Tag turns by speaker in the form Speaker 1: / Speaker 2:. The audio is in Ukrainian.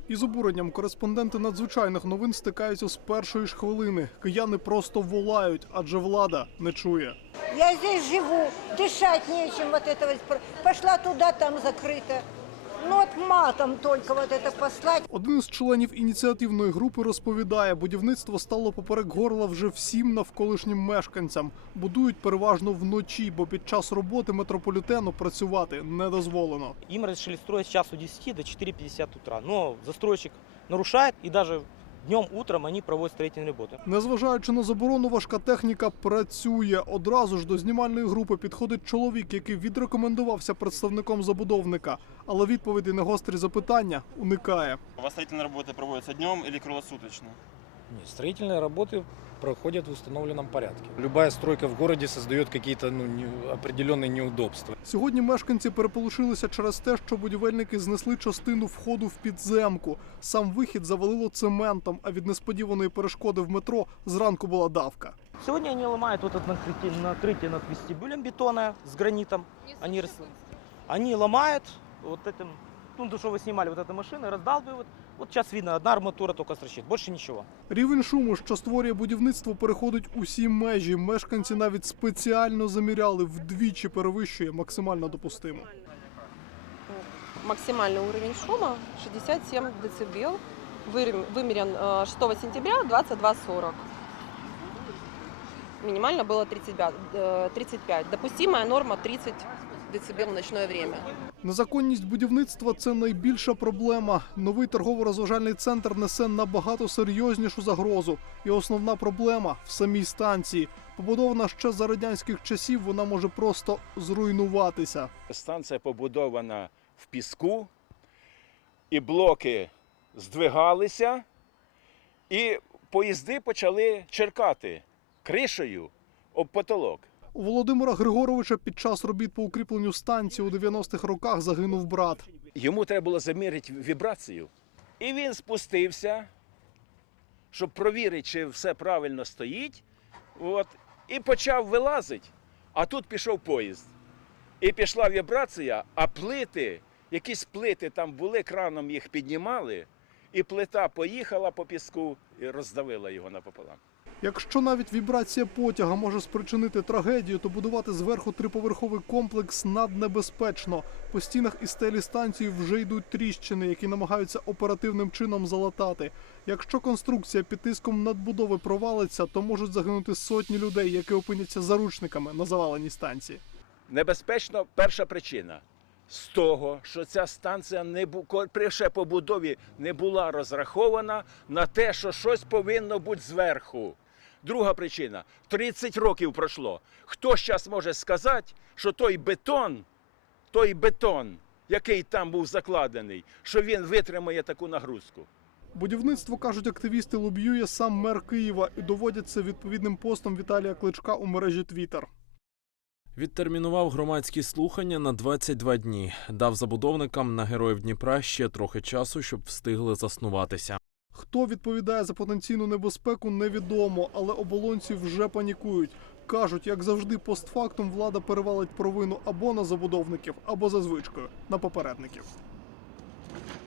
Speaker 1: Із обуренням кореспонденти надзвичайних новин стикаються з першої ж хвилини. Кияни просто волають, адже влада не чує.
Speaker 2: Я здесь живу, дышать нечем вот это вот. Пошла туда, там закрыто. Ну от матом только вот это послать.
Speaker 1: Один із членів ініціативної групи розповідає, будівництво стало поперек горла вже всім навколишнім мешканцям. Будують переважно вночі, бо під час роботи метрополітену працювати не дозволено.
Speaker 3: Им разрешили строить с часу 10 до 4:50 утра. Но застройщик нарушает, и даже днем, утром они проводят строительные работы.
Speaker 1: Незважаючи на заборону, важка техніка працює. Одразу ж до знімальної групи підходить чоловік, який відрекомендувався представником забудовника. Але відповіді на гострі запитання уникає.
Speaker 4: У вас строительные работы проводятся днем или круглосуточно?
Speaker 5: Нет, строительные работы проходят в установленном порядке. Любая стройка в городе создает какие-то определенные неудобства.
Speaker 1: Сьогодні мешканці переполошилися через те, що будівельники знесли частину входу в підземку. Сам вихід завалило цементом, а від несподіваної перешкоди в метро зранку була давка.
Speaker 3: Сегодня они ломают вот это накрытие над вестибюлем бетона с гранитом. Они ломают вот этим, ну, то, что вы снимали, вот эта машина, раздалбывают. Вот сейчас видно, одна арматура только строчит, больше ничего.
Speaker 1: Рівень шуму, що створює будівництво, переходить усі межі. Мешканці навіть спеціально заміряли, вдвічі перевищує максимально допустимо.
Speaker 6: Максимальный уровень шума 67 дБ, вымерен 6 сентября 22:40. Минимально было 35. Допустимая норма 30 дБ в ночное время.
Speaker 1: Незаконність будівництва – це найбільша проблема. Новий торгово-розважальний центр несе набагато серйознішу загрозу. І основна проблема – в самій станції. Побудована ще за радянських часів, вона може просто зруйнуватися.
Speaker 7: Станція побудована в піску, і блоки здвигалися, і поїзди почали черкати кришею об потолок.
Speaker 1: У Володимира Григоровича під час робіт по укріпленню станції у 90-х роках загинув брат.
Speaker 7: Йому треба було заміряти вібрацію. І він спустився, щоб провірити, чи все правильно стоїть. І почав вилазити, а тут пішов поїзд. І пішла вібрація, а плити, якісь плити там були, краном їх піднімали, і плита поїхала по піску і роздавила його напополам.
Speaker 1: Якщо навіть вібрація потяга може спричинити трагедію, то будувати зверху триповерховий комплекс наднебезпечно. По стінах і стелі станції вже йдуть тріщини, які намагаються оперативним чином залатати. Якщо конструкція під тиском надбудови провалиться, то можуть загинути сотні людей, які опиняться заручниками на заваленій станції.
Speaker 7: Небезпечно перша причина з того, що ця станція при ще побудові не була розрахована на те, що щось повинно бути зверху. Друга причина – 30 років пройшло. Хто зараз може сказати, що той бетон, який там був закладений, що він витримає таку нагрузку?
Speaker 1: Будівництво, кажуть активісти, лобіює сам мер Києва і доводять це відповідним постом Віталія Кличка у мережі Twitter.
Speaker 8: Відтермінував громадські слухання на 22 дні. Дав забудовникам на Героїв Дніпра ще трохи часу, щоб встигли заснуватися.
Speaker 1: Хто відповідає за потенційну небезпеку, невідомо, але оболонці вже панікують. Кажуть, як завжди, постфактум влада перевалить провину або на забудовників, або за звичкою – на попередників.